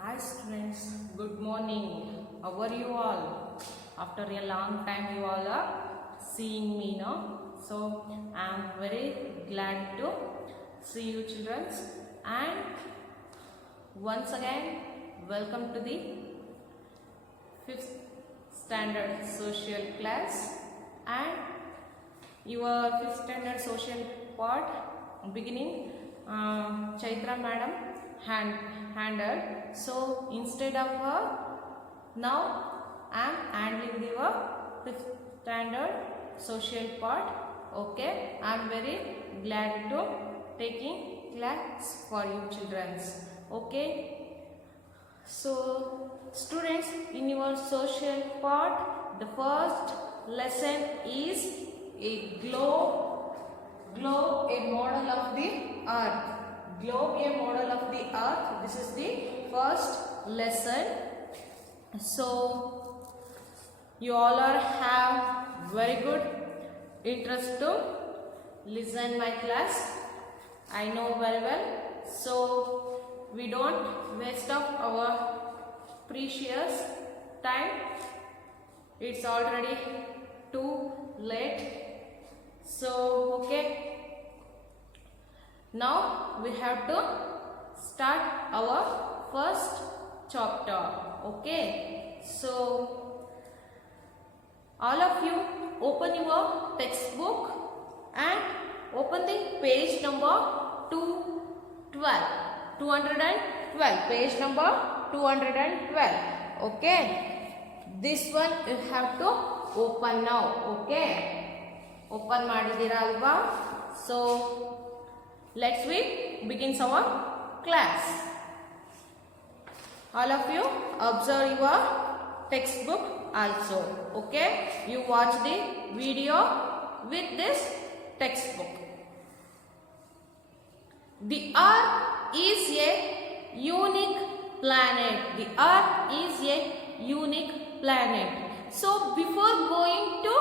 Hi students, good morning. How are you all? After a long time you all are seeing me now. So I am very glad to see you children. And once again welcome to the 5th standard social class and your 5th standard social part beginning Chaitra madam handled. So instead of her, now I am handling your 5th standard social part. Okay, I am very glad to taking class for you children. Okay, so students, in your social part, the first lesson is a globe, a model of the earth. Globe, a model of the earth. This is the first lesson. So you all are have very good interest to listen my class. I know very well. So we don't waste up our precious time. It's already too late. So okay. Now we have to start our first chapter. Okay. So all of you open your textbook and open the page number 212. Page number 212. Okay. This one you have to open now. Okay. Open madidira alva. So let's begin our class. All of you observe your textbook also. Okay, you watch the video with this textbook. The earth is a unique planet. The earth is a unique planet. So before going to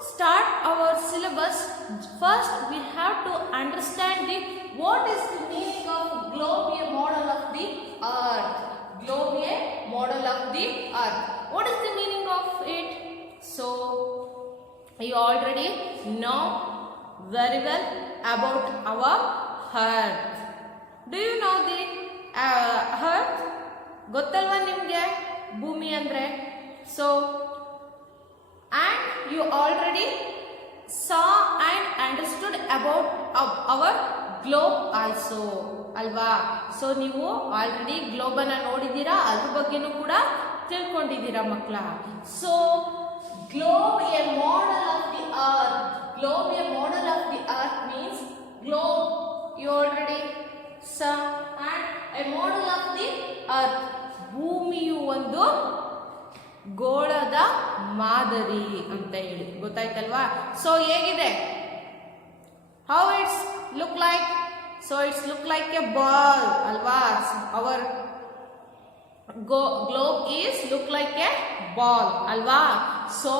start our syllabus, first we have to understand what is the meaning of globe, a model of the earth. Globe, a model of the earth. What is the meaning of it? So you already know very well about our earth. Do you know the earth? ಗೊತ್ತಲ್ವಾ ನಿಮಗೆ ಭೂಮಿ ಅಂದ್ರೆ? So and you already saw and understood about our globe also ಅಲ್ವಾ? So ನೀವು already globe ಅನ್ನ ನೋಡಿದ್ದೀರಾ, ಅದ್ರ ಬಗ್ಗೆನೂ ಕೂಡ ತಿಳ್ಕೊಂಡಿದ್ದೀರಾ ಮಕ್ಕಳ. So globe a model of the earth. Globe a model of the earth means globe you already saw and a model of the earth. ಭೂಮಿಯು ಒಂದು ಗೋಳದ ಮಾದರಿ ಅಂತ ಹೇಳಿ ಗೊತ್ತಾಯ್ತಲ್ವಾ? ಸೊ ಹೇಗಿದೆ? How it's look like? So it's look like a ball ಅಲ್ವಾ? Our globe is look like a ball ಅಲ್ವಾ? ಸೊ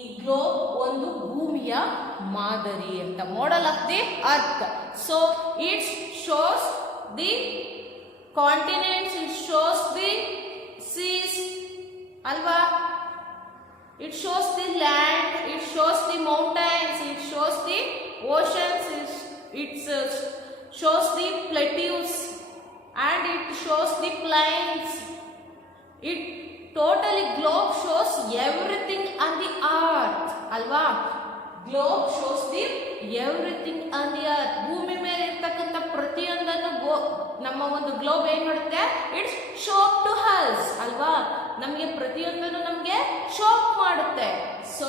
ಈ ಗ್ಲೋಬ್ ಒಂದು ಭೂಮಿಯ ಮಾದರಿ ಅಂತ, model of the earth. So it's shows the continents, it shows the seas alva, it shows the land, it shows the mountains, it shows the oceans, it shows the plateaus and it shows the plains. It totally globe shows everything on the earth alva. Globe shows the everything on the earth. ಭೂಮಿ ಮೇಲೆ ಇರತಕ್ಕಂತ ಪ್ರತಿಯೊಂದನ್ನು ನಮ್ಮ ಒಂದು ಗ್ಲೋಬ್ ಏನ್ ಮಾಡುತ್ತೆ? It's shop to ಹಸ್ ಅಲ್ವಾ? ನಮಗೆ ಪ್ರತಿಯೊಂದನ್ನು ನಮಗೆ ಶೋಪ್ ಮಾಡುತ್ತೆ. So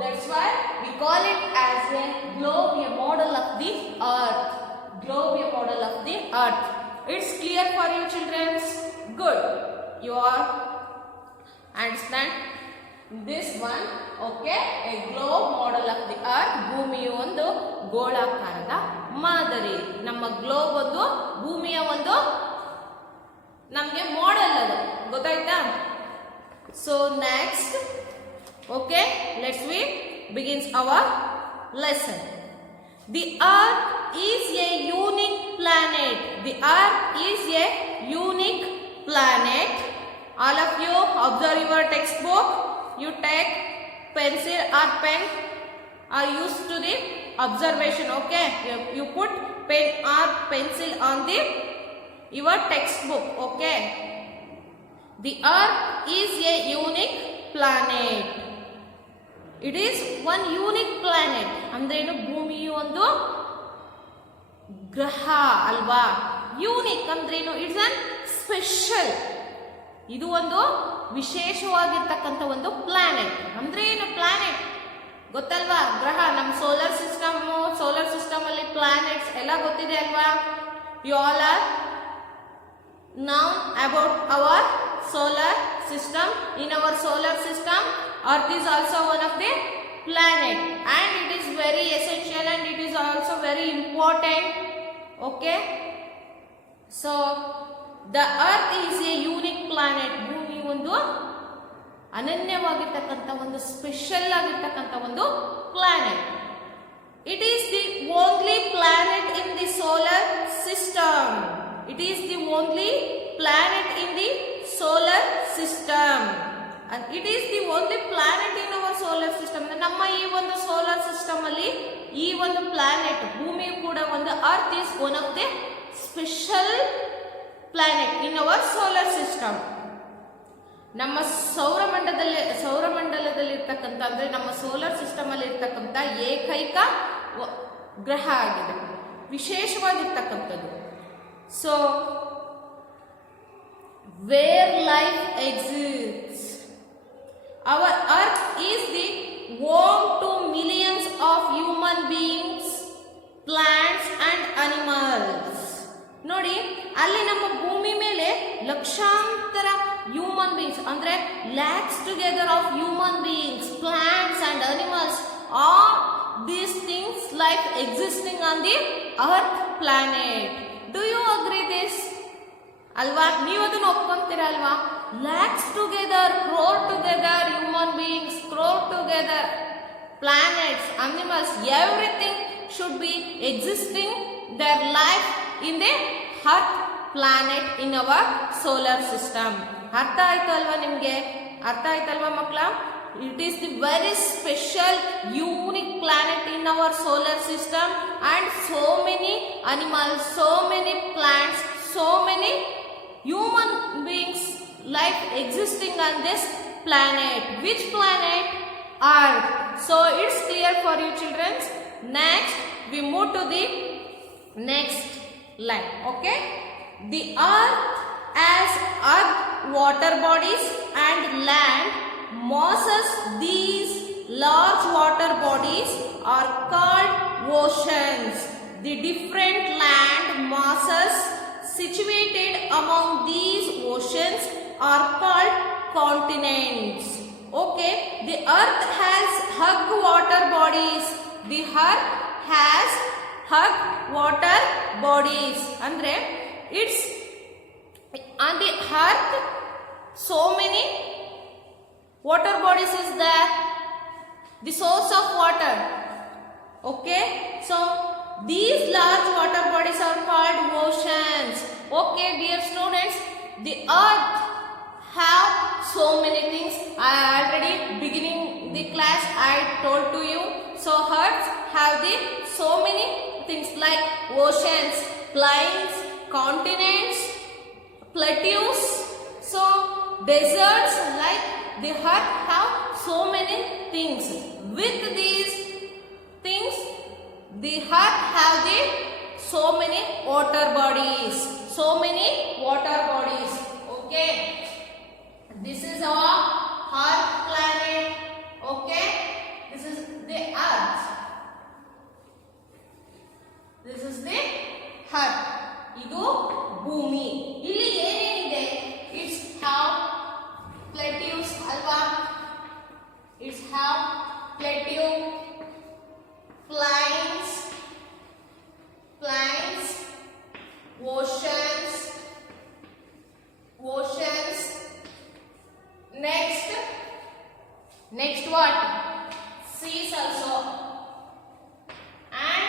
that's why we call it as A globe, a model of the earth. Globe, a model of the earth. It's clear for you children? Good. You all understand this one? Okay, a globe model of the earth. ಭೂಮಿಯು ಒಂದು ಗೋಳಾಕಾರದ ಮಾದರಿ. ನಮ್ಮ ಗ್ಲೋಬ್ ಒಂದು ಭೂಮಿಯ ಒಂದು ನಮಗೆ ಮಾಡೆಲ್, ಅದು ಗೊತ್ತಾಯ್ತಾ? So next, okay, let's begins our lesson. The earth is a unique planet. The earth is a unique planet. All of you observe your textbook. You take pencil or pen are used to the observation. Okay, you put pen or pencil on the your textbook. Okay, the earth is a unique planet. It is one unique planet. ಅಂದ್ರೇನು ಭೂಮಿಯು ಒಂದು ಗ್ರಹ ಅಲ್ವಾ. ಯೂನಿಕ್ ಅಂದ್ರೇನು, it's an special. ಇದು ಒಂದು ವಿಶೇಷವಾಗಿರ್ತಕ್ಕಂಥ ಒಂದು ಪ್ಲಾನೆಟ್. ಅಂದ್ರೆ ಏನು ಪ್ಲಾನೆಟ್ ಗೊತ್ತಲ್ವಾ? ಗ್ರಹ. ನಮ್ಮ ಸೋಲಾರ್ ಸಿಸ್ಟಮ್ ಅಲ್ಲಿ ಪ್ಲಾನೆಟ್ಸ್ ಎಲ್ಲ ಗೊತ್ತಿದೆ ಅಲ್ವಾ? You all are now about our solar system. In our solar system, earth is also one of the planet, and it is very essential and it is also very important. Okay, so the earth is a unique planet. ಭೂಮಿ ಒಂದು ಅನನ್ಯವಾಗಿರ್ತಕ್ಕಂಥ ಒಂದು ಸ್ಪೆಷಲ್ ಆಗಿರ್ತಕ್ಕಂಥ ಒಂದು planet. It is the only planet in the solar system. It is the only planet in the solar system, and it is the only planet in our solar system. ನಮ್ಮ ಈ ಒಂದು solar system ಅಲ್ಲಿ ಈ ಒಂದು ಪ್ಲಾನೆಟ್ ಭೂಮಿ ಕೂಡ ಒಂದು earth is one of the special planet in our solar system. ನಮ್ಮ ಸೌರಮಂಡಲದಲ್ಲಿ ಇರ್ತಕ್ಕಂಥ ಅಂದ್ರೆ ನಮ್ಮ ಸೋಲಾರ್ ಸಿಸ್ಟಮ್ ಅಲ್ಲಿ ಇರ್ತಕ್ಕಂಥ ಏಕೈಕ ಗ್ರಹ ಆಗಿದೆ, ವಿಶೇಷವಾಗಿರ್ತಕ್ಕಂಥದ್ದು. So where life exists. Our earth is the home to millions of human beings, plants and animals. ನೋಡಿ, ಅಲ್ಲಿ ನಮ್ಮ ಭೂಮಿ ಮೇಲೆ ಲಕ್ಷಾಂತರ ಹ್ಯೂಮನ್ ಬೀಯಿಂಗ್ಸ್ ಅಂದ್ರೆ lakhs together of human beings, plants and animals, all these things life existing on the earth planet. Do you agree this? ಅಲ್ವಾ? ನೀವು ಅದನ್ನು ಒಪ್ಕೊಂತೀರಾ ಅಲ್ವಾ? Lakhs together, crore together human beings, crore together planets, animals, everything should be existing their life in the earth planet in our solar system. ಅರ್ಥ ಆಯ್ತು ಅಲ್ವಾ ನಿಮ್ಗೆ? ಅರ್ಥ ಆಯ್ತಲ್ವಾ ಮಕ್ಕಳ? It is the very special unique planet in our solar system, and so many animals, so many plants, so many human beings life existing on this planet. Which planet? Earth. So it's clear for you children. Next we move to the next line. Okay, the earth as earth, water bodies and land masses. These large water bodies are called oceans. The different land masses situated among these oceans are called continents. Okay, the earth has hug water bodies. The earth has hug water bodies. Andre it's on the earth so many water bodies is there, the source of water. Okay, so these large water bodies are called oceans. Okay dear students, the earth have so many things. I already beginning the class I told to you. So earth have the so many things like oceans, plains, continents, plateaus, so deserts, like the earth have so many things. With these things the earth have the so many water bodies, so many water bodies. Okay, this is our earth planet. Okay, this is the earth, this is the earth. ಇದು ಭೂಮಿ. ಇಲ್ಲಿ ಏನೇನಿದೆ? It's have plateaus ಅಲ್ವಾ? It's have plateau, plains, oceans. Next what? Seas also, and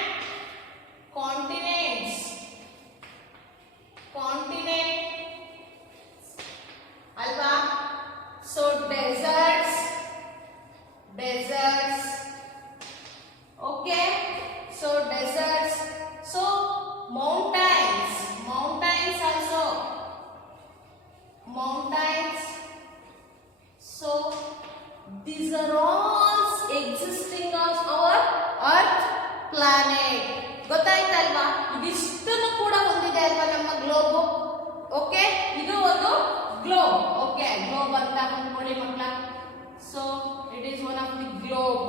ಗೊತ್ತಾಯ್ತಲ್ವಾ? ಇದಿಷ್ಟನ್ನು ಕೂಡ ಹೊಂದಿದೆ ಅಲ್ವಾ ನಮ್ಮ ಗ್ಲೋಬ್. ಓಕೆ, ಇದು ಒಂದು ಗ್ಲೋಬ್. ಓಕೆ, ಗ್ಲೋಬ್ ಅಂತ ಅಂದ್ಕೊಳ್ಳಿ ಮಕ್ಕಳ. So it is one of the globe.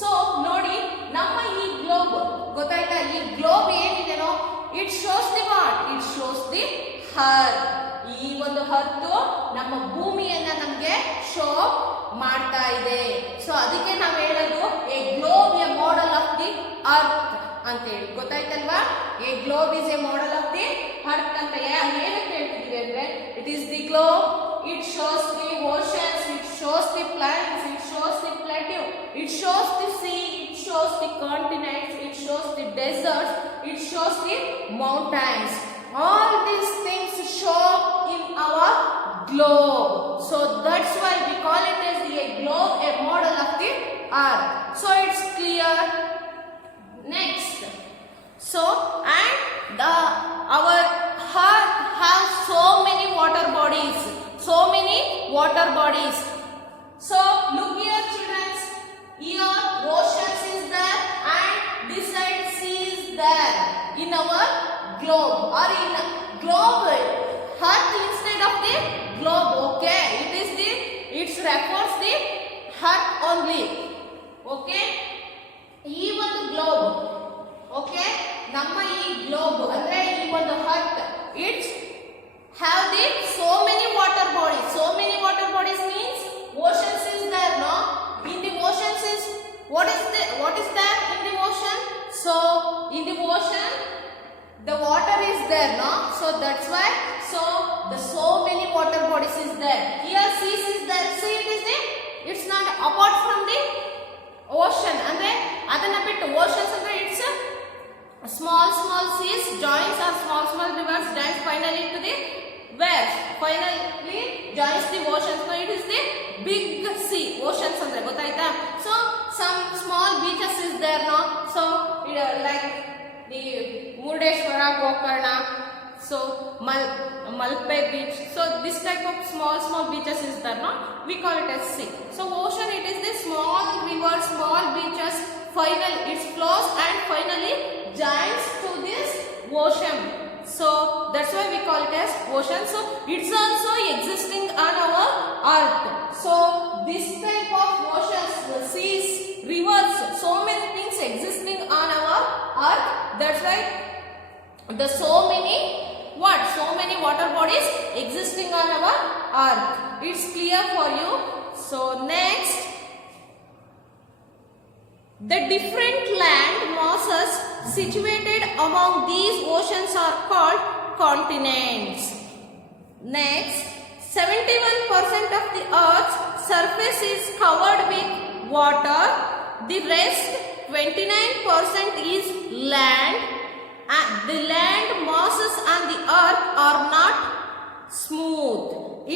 So ನೋಡಿ, ನಮ್ಮ ಈ ಗ್ಲೋಬ್ ಗೊತ್ತಾಯ್ತಾ? ಈ ಗ್ಲೋಬ್ ಏನಿದೆನೋ it shows the what? It shows the earth. ಈ ಒಂದು ಅರ್ತ್ ನಮ್ಮ ಭೂಮಿಯನ್ನ ನಮ್ಗೆ ಶೋ ಮಾಡ್ತಾ ಇದೆ. ಸೊ ಅದಕ್ಕೆ ನಾವು ಹೇಳೋದು a globe a model of the earth ಅಂತ ಹೇಳಿ. ಗೊತ್ತಾಯ್ತಲ್ವಾ? A globe is a model of the earth ಅಂತ ಏನಕ್ಕೆ ಹೇಳ್ತಿದೀವಿ ಅಂದ್ರೆ, it is the globe. It shows the oceans, it shows the planets, it shows the plateau, it shows the sea, it shows the continents, it shows the deserts, it shows the mountains. All these things show in our globe. So that's why we call it as the globe, a model of the earth. So it's clear. Next, so and our earth has so many water bodies, so many water bodies. So look here children, here oceans is there and this side sea is there in our globe, or in globe earth instead of the globe. Okay, it refers the earth only. Okay, ಈ ಒಂದು globe, okay, ನಮ್ಮ ಈ ಗ್ಲೋಬ್ ಅಂದ್ರೆ ಈ ಒಂದು earth, it's have the so many water bodies. So many water bodies means oceans is there, no? In the oceans is what is there in the ocean? So in the ocean the water is there, no? So that's why so many water bodies is there. Here seas is there. See, it's not apart from the ocean. ಅಂದ್ರೆ ಅದನ್ನ ಬಿಟ್ಟು oceans ಅಂದ್ರೆ it's small seas joins, or small rivers joins finally to the west, finally joins the ocean. So it is the big sea. Oceans andre gottaita. So some small beaches is there, no? So like the Murdeshwara, Gokarna, so Malpe beach. So this type of small beaches is there, no? We call it as sea. So ocean, it is the small rivers, small beaches, finally it flows and finally joins to this ocean. So that's why we call it as ocean. So it's also existing on our earth. So this type of oceans, the seas, rivers, so many things existing on our earth. That's why the so many water bodies existing on our earth. It's clear for you. So next, the different land masses situated among these oceans are called continents. Next, 71% of the earth's surface is covered with water. The rest 29% is land. The land masses on the earth are not smooth.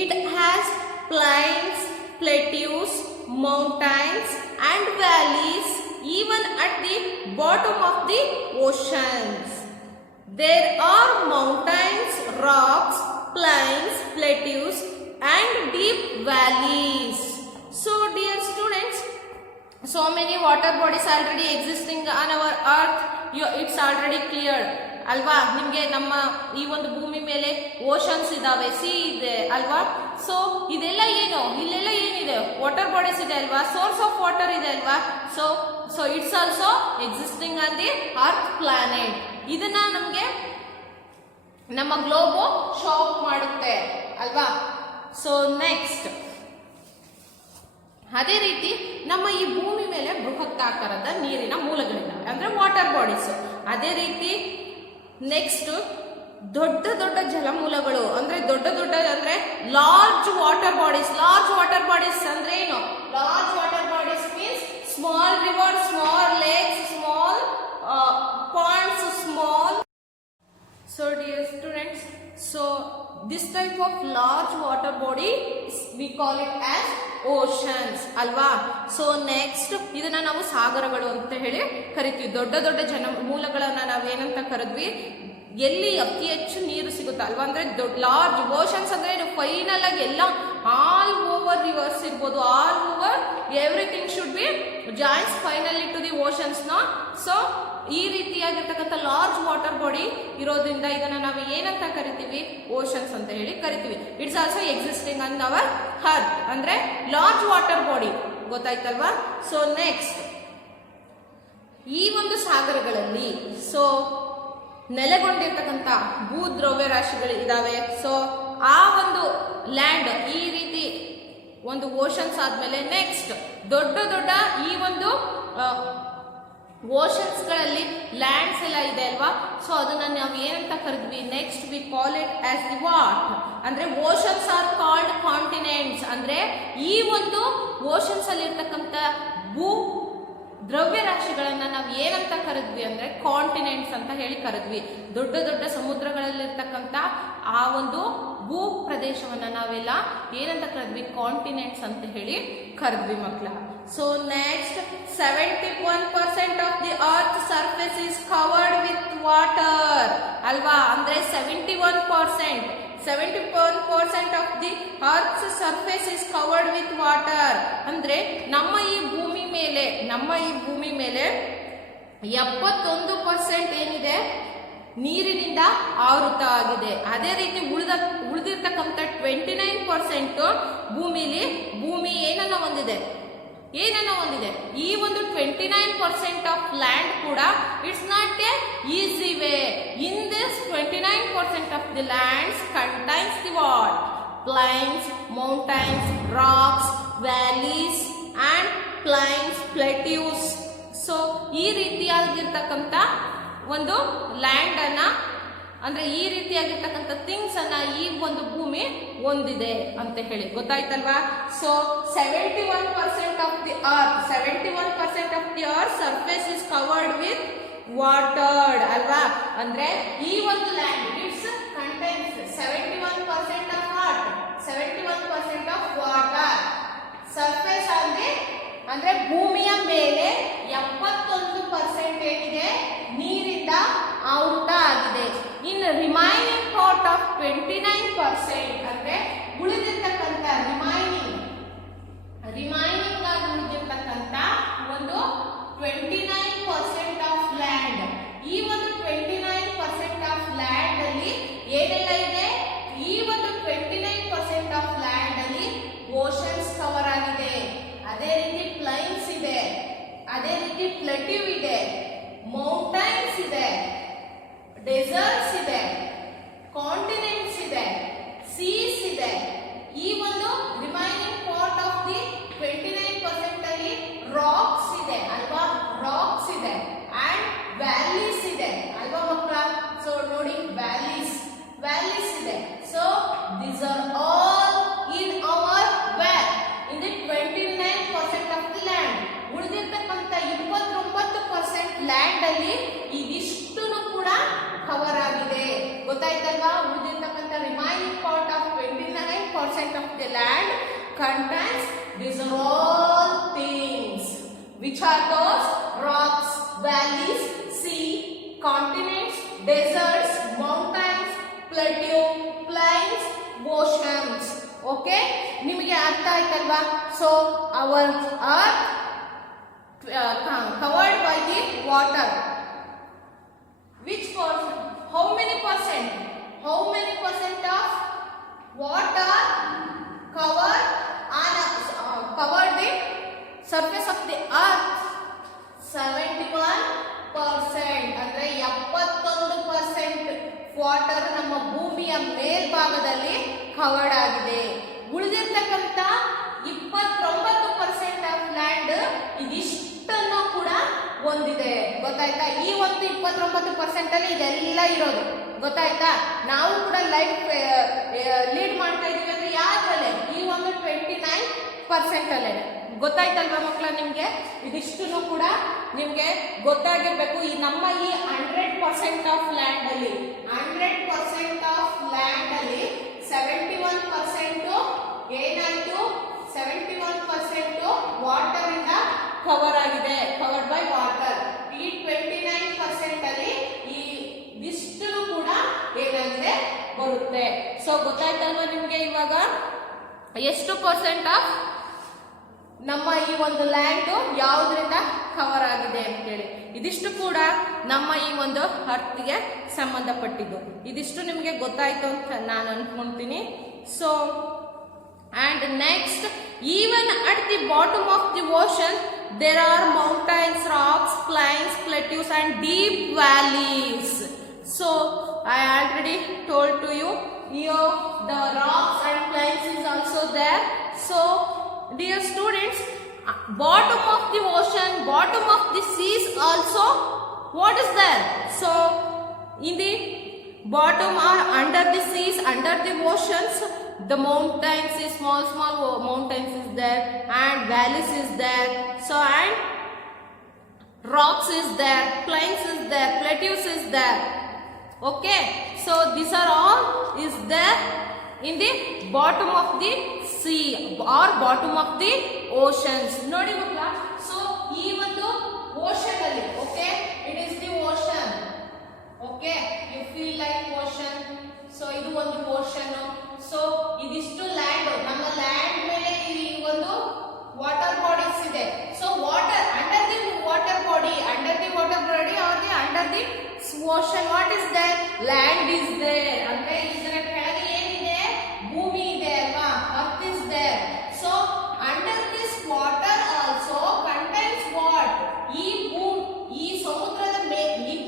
It has plains, plateaus, mountains and valleys even at the bottom of the oceans. There are mountains, rocks, plains, plateaus and deep valleys. So dear students, so many water bodies already existing on our earth. It's already clear ಅಲ್ವಾ ನಿಮಗೆ? ನಮ್ಮ ಈ ಒಂದು ಭೂಮಿ ಮೇಲೆ ಓಷನ್ಸ್ ಇದಾವೆ, ಸಿ ಇದೆ ಅಲ್ವಾ? ಸೊ ಇದೆಲ್ಲ ಏನು, ಇಲ್ಲೆಲ್ಲ ಏನಿದೆ? ವಾಟರ್ ಬಾಡೀಸ್ ಇದೆ ಅಲ್ವಾ? ಸೋರ್ಸ್ ಆಫ್ ವಾಟರ್ ಇದೆ ಅಲ್ವಾ? So it's also existing on the earth planet. ಇದನ್ನ ನಮಗೆ ನಮ್ಮ ಗ್ಲೋಬ್ ಶೋ ಮಾಡುತ್ತೆ ಅಲ್ವಾ? ಸೊ ನೆಕ್ಸ್ಟ್, ಅದೇ ರೀತಿ ನಮ್ಮ ಈ ಭೂಮಿ ಮೇಲೆ ಬೃಹತ್ತಾಕಾರದ ನೀರಿನ ಮೂಲಗಳಿದ್ದಾವೆ, ಅಂದ್ರೆ ವಾಟರ್ ಬಾಡೀಸ್. ಅದೇ ರೀತಿ ನೆಕ್ಸ್ಟ್ ದೊಡ್ಡ ಜಲಮೂಲಗಳು, ಅಂದ್ರೆ ದೊಡ್ಡ ಅಂದ್ರೆ large water bodies. Large water bodies ಅಂದ್ರೆ ಏನು? Large water bodies means small rivers, small lakes, small ponds, small. So dear students, so this type of large water body we call it as oceans ಅಲ್ವಾ? So next ಇದನ್ನ ನಾವು ಸಾಗರಗಳು ಅಂತ ಹೇಳಿ ಕರಿತೀವಿ. ದೊಡ್ಡ ಜಲ ಮೂಲಗಳನ್ನ ನಾವು ಏನಂತ ಕರೆದ್ವಿ? ಎಲ್ಲಿ ಅತಿ ಹೆಚ್ಚು ನೀರು ಸಿಗುತ್ತೆ ಅಲ್ವಾ? ಅಂದ್ರೆ ಲಾರ್ಜ್ ಓಷನ್ಸ್ ಅಂದ್ರೆ ಫೈನಲ್ ಆಗಿ ಎಲ್ಲ ಆಲ್ ಓವರ್ ರಿವರ್ಸ್ ಇರ್ಬೋದು, all over everything should be joins finally to the oceans no. So ಈ ರೀತಿಯಾಗಿರ್ತಕ್ಕಂಥ ಲಾರ್ಜ್ ವಾಟರ್ ಬಾಡಿ ಇರೋದ್ರಿಂದ ಇದನ್ನ ನಾವು ಏನಂತ ಕರಿತೀವಿ, ಓಷನ್ಸ್ ಅಂತ ಹೇಳಿ ಕರಿತೀವಿ. It's also existing on our earth, ಅಂದ್ರೆ ಲಾರ್ಜ್ ವಾಟರ್ ಬಾಡಿ. ಗೊತ್ತಾಯ್ತಲ್ವಾ? ಸೊ ನೆಕ್ಸ್ಟ್, ಈ ಒಂದು ಸಾಗರಗಳಲ್ಲಿ ಸೊ ನೆಲೆಗೊಂಡಿರ್ತಕ್ಕಂಥ ಭೂದ್ರವ್ಯ ರಾಶಿಗಳು ಇದಾವೆ. ಸೊ ಆ ಒಂದು ಲ್ಯಾಂಡ್ ಈ ರೀತಿ ಒಂದು ಓಷನ್ಸ್ ಆದ್ಮೇಲೆ ನೆಕ್ಸ್ಟ್ ದೊಡ್ಡ ದೊಡ್ಡ ಈ ಒಂದು ಓಷನ್ಸ್ ಗಳಲ್ಲಿ ಲ್ಯಾಂಡ್ಸ್ ಎಲ್ಲ ಇದೆ ಅಲ್ವಾ. ಸೊ ಅದನ್ನ ನಾವು ಏನಂತ ಕರೆದ್ವಿ, next we call it as the what, ಅಂದ್ರೆ ಓಷನ್ಸ್ ಆರ್ ಕಾಲ್ಡ್ ಕಾಂಟಿನೆಂಟ್ಸ್. ಅಂದ್ರೆ ಈ ಒಂದು ಓಷನ್ಸ್ ಅಲ್ಲಿ ಇರ್ತಕ್ಕಂಥ ಭೂ ದ್ರವ್ಯ ರಾಶಿಗಳನ್ನ ನಾವು ಏನಂತ ಕರೆದ್ವಿ ಅಂದ್ರೆ ಕಾಂಟಿನೆಂಟ್ಸ್ ಅಂತ ಹೇಳಿ ಕರೆದ್ವಿ. ದೊಡ್ಡ ದೊಡ್ಡ ಸಮುದ್ರಗಳಲ್ಲಿರ್ತಕ್ಕಂಥ ಆ ಒಂದು ಭೂ ಪ್ರದೇಶವನ್ನ ನಾವೆಲ್ಲ ಏನಂತ ಕರೆದ್ವಿ, ಕಾಂಟಿನೆಂಟ್ಸ್ ಅಂತ ಹೇಳಿ ಕರೆದ್ವಿ ಮಕ್ಕಳ. So next, 71% of the earth surface is covered with water ಅಲ್ವಾ. ಅಂದ್ರೆ 71% of the earth surface is covered with water. ಅಂದ್ರೆ ನಮ್ಮ ಈ ಭೂಮಿ ಮೇಲೆ 71% ಏನಿದೆ ನೀರಿನಿಂದ ಆವೃತ ಆಗಿದೆ. ಅದೇ ರೀತಿ ಉಳಿದಿರ್ತಕ್ಕಂಥ 29% ಭೂಮಿ ಏನನ್ನ ಹೊಂದಿದೆ. ಈ ಒಂದು 29% ಆಫ್ ಲ್ಯಾಂಡ್ ಕೂಡ it's not a easy way. In this 29% of the lands contains the what, plains, mountains, rocks, valleys and plains, plateaus. So ಈ ರೀತಿಯಾಗಿರ್ತಕ್ಕಂಥ ಒಂದು ಲ್ಯಾಂಡ್ ಅನ್ನ, ಅಂದ್ರೆ ಈ ರೀತಿಯಾಗಿರ್ತಕ್ಕಂಥ ಥಿಂಗ್ಸ್ ಅನ್ನ ಈ ಒಂದು ಭೂಮಿ ಹೊಂದಿದೆ ಅಂತ ಹೇಳಿ. ಗೊತ್ತಾಯ್ತಲ್ವಾ? So 71% of the earth surface is covered with water ಅಲ್ವಾ. ಅಂದ್ರೆ ಈ ಒಂದು land it's contains 71% of what, 71% of water. Surface ಅಂದ್ರೆ ಭೂಮಿಯ ಮೇಲೆ 71% ಏನಿದೆ ನೀರಿಂದ ಆವೃತ ಆಗಿದೆ. ಇನ್ ರಿಮೈನಿಂಗ್ ಪಾರ್ಟ್ ಆಫ್ 29% ಅಂದ್ರೆ ಉಳಿದಿರ್ತಕ್ಕಂಥ ರಿಮೈನಿಂಗ್ ಆಗಿ ಉಳಿದಿರ್ತಕ್ಕಂಥ ಒಂದು 29% ಆಫ್ ಲ್ಯಾಂಡ್. ಈ ಒಂದು 29% ಆಫ್ ಲ್ಯಾಂಡ್ ಅಲ್ಲಿ ಏನೆಲ್ಲ ಇದೆ, ಈ ಒಂದು 29% ಆಫ್ ಲ್ಯಾಂಡ್ ಅಲ್ಲಿ ಓಷನ್ಸ್ ಕವರ್ ಆಗಿದೆ. ಅದೇ ರೀತಿ ಪ್ಲೈನ್ಸ್ ಇದೆ, ಅದೇ ರೀತಿ ಪ್ಲೇಟ್ಯೂ ಇದೆ, ಮೌಂಟೈನ್ಸ್ ಇದೆ, ಡೆಸರ್ಟ್ಸ್ ಇದೆ, ಕಾಂಟಿನೆಂಟ್ಸ್ ಇದೆ, ಸೀಸ್ ಇದೆ. ಈ ಒಂದು ರಿಮೈನಿಂಗ್ ಪಾರ್ಟ್ ಆಫ್ ದಿ 29% ಅಲ್ಲಿ ರಾಕ್ಸ್ ಇದೆ ಅಲ್ವಾ, ರಾಕ್ಸ್ ಇದೆ ಅಂಡ್ ವ್ಯಾಲೀಸ್ ಇದೆ ಅಲ್ವಾ ಮಕ್ಕಳ. ಸೊ ನೋಡಿ, ವ್ಯಾಲೀಸ್ ಇದೆ. So these are all in our where in the 29% of the land. ಉಳಿದಿರ್ತಕ್ಕಂಥ 29% ಲ್ಯಾಂಡ್ ಅಲ್ಲಿ ಇದಿಷ್ಟು ಕೂಡ ಕವರ್ ಆಗಿದೆ. ಗೊತ್ತಾಯ್ತಲ್ವಾ? ಉಳಿದಿರ್ತಕ್ಕಂಥ remaining part of 29% of the land contains these are all things. Which are those? Rocks, valleys, sea, continents, deserts, mountains, plateau, plains, oceans. Okay? ನಿಮಗೆ ಅರ್ಥ ಆಯ್ತಲ್ವಾ? So our earth covered by the water. Which percent? How many percent? How many percent of water covered the surface of the earth? 71%. ಅಂದ್ರೆ 71% ವಾಟರ್ ನಮ್ಮ ಭೂಮಿಯ ಮೇಲ್ಭಾಗದಲ್ಲಿ ಕವರ್ಡ್ ಆಗಿದೆ. ಉಳಿದಿರ್ತಕ್ಕಂಥ 29% of land ಇದಿಷ್ಟನ್ನು ಕೂಡ ಹೊಂದಿದೆ. ಗೊತ್ತಾಯ್ತಾ? ಈ ಒಂದು 29% ಅಲ್ಲಿ ಇದೆಲ್ಲ ಇರೋದು. ಗೊತ್ತಾಯ್ತಾ? ನಾವು ಕೂಡ ಲೈಫ್ ಲೀಡ್ ಮಾಡ್ತಾ ಇದೀವಿ ಅಂದ್ರೆ ಯಾವ್ದ್ರಲ್ಲೇ? ಈ ಒಂದು 29% ಅಲ್ಲೇ. ಗೊತ್ತಾಯ್ತಲ್ವಾ ಮಕ್ಕಳ? ನಿಮ್ಗೆ ಇದಿಷ್ಟು ಕೂಡ ನಿಮ್ಗೆ ಗೊತ್ತಾಗಿರ್ಬೇಕು. ಈ ನಮ್ಮ ಈ 100% ಆಫ್ ಲ್ಯಾಂಡ್ ಅಲ್ಲಿ 71% ಏನಾಯ್ತು? 71% ವಾಟರ್ ಇಂದ ಕವರ್ ಆಗಿದೆ, ಕವರ್ಡ್ ಬೈ ವಾಟರ್. ಈ 29% ಅಲ್ಲಿ ಈ ಇದಿಷ್ಟು ಕೂಡ ಏನಾಗಿದೆ ಬರುತ್ತೆ. ಸೊ ಗೊತ್ತಾಯ್ತಲ್ವಾ ನಿಮ್ಗೆ? ಇವಾಗ ಎಷ್ಟು ಪರ್ಸೆಂಟ್ ಆಫ್ ನಮ್ಮ ಈ ಒಂದು ಲ್ಯಾಂಡ್ ಯಾವುದರಿಂದ ಕವರ್ ಆಗಿದೆ ಅಂತೇಳಿ. ಇದಿಷ್ಟು ಕೂಡ ನಮ್ಮ ಈ ಒಂದು ಅರ್ಥಿಗೆ ಸಂಬಂಧಪಟ್ಟಿದ್ದು. ಇದಿಷ್ಟು ನಿಮಗೆ ಗೊತ್ತಾಯ್ತು ಅಂತ ನಾನು ಅನ್ಕೊಂತೀನಿ. So and next, even at the bottom of the ocean there are mountains, rocks, plains, plateaus and deep valleys. So I already told to you, here the rocks and plains is also there. So dear students, bottom of the ocean, bottom of the seas also, what is there? So in the bottom or under the seas, under the oceans, the mountains is small mountains is there, and valleys is there. So and rocks is there, plains is there, plateaus is there. Okay, so these are all is there in the bottom of the sea or bottom of the oceans. Nodi makla, so ee ಒಂದು ocean ಅಲ್ಲಿ, okay, it is the ocean. Okay, you feel like ocean. So ಇದು ಒಂದು ocean. So ಇದಿಷ್ಟು land, ನಮ್ಮ land ಮೇಲೆ ಈ ಒಂದು water bodies ಇದೆ. So water under the water body are the under the ocean, what is there? Land is there. ಅಂದ್ರೆ ಇದರ ಕೆಳಗೆ ಏನಿದೆ? ಭೂಮಿ ಇದೆ ಅಲ್ವಾ, earth is there. So under this water also contains what? ಈ ಸಮುದ್ರದ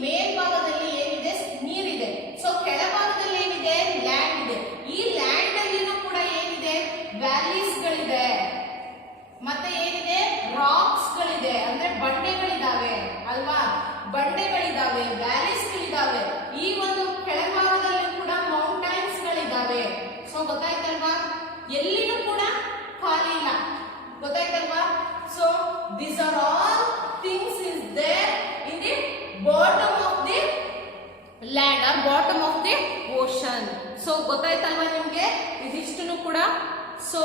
ಮೇಲ್ಭಾಗದಲ್ಲಿ ಏನಿದೆ? ನೀರಿದೆ. ಸೊ ಕೆಳಭಾಗದಲ್ಲಿ ಏನಿದೆ? ಲ್ಯಾಂಡ್ ಇದೆ. ಈ ಲ್ಯಾಂಡ್ ಅಲ್ಲಿನೂ ಕೂಡ ಏನಿದೆ? ವ್ಯಾಲೀಸ್ ಗಳಿದೆ, ಮತ್ತೆ ಏನಿದೆ? ರಾಕ್ಸ್ ಗಳಿದೆ, ಅಂದ್ರೆ ಬಂಡೆಗಳಿದಾವೆ ಅಲ್ವಾ, ಬಂಡೆಗಳಿದಾವೆ, ವ್ಯಾಲೀಸ್ ಗಳಿದಾವೆ. ಈ ಒಂದು ಕೆಳಭಾಗದಲ್ಲಿ ಕೂಡ ಮೌಂಟೈನ್ಸ್ ಗಳಿದಾವೆ. ಸೊ ಗೊತ್ತಾಯ್ತಲ್ವಾ? ಎಲ್ಲಿನೂ ಕೂಡ ಖಾಲಿ ಇಲ್ಲ, ಗೊತ್ತಾಯ್ತಲ್ವಾ? So these are all things is there in the bottom of the land or bottom of the ocean. So ಗೊತ್ತಾಯ್ತಲ್ವಾ ನಿಮ್ಗೆ ಇದಿಷ್ಟು ಕೂಡ? So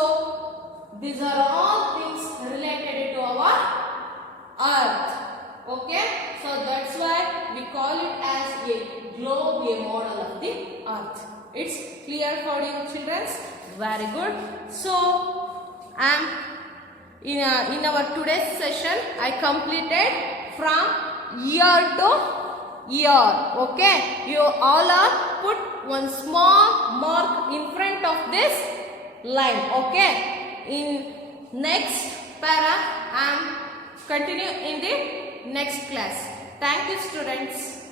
these are all things related to our earth. Okay, so that's why we call it as a globe, a model of the earth. It's clear for you children? Very good. So in our today's session I completed from year to year. Okay, you all are put one small mark in front of this line. Okay, in next para I am continue in the next class. Thank you students.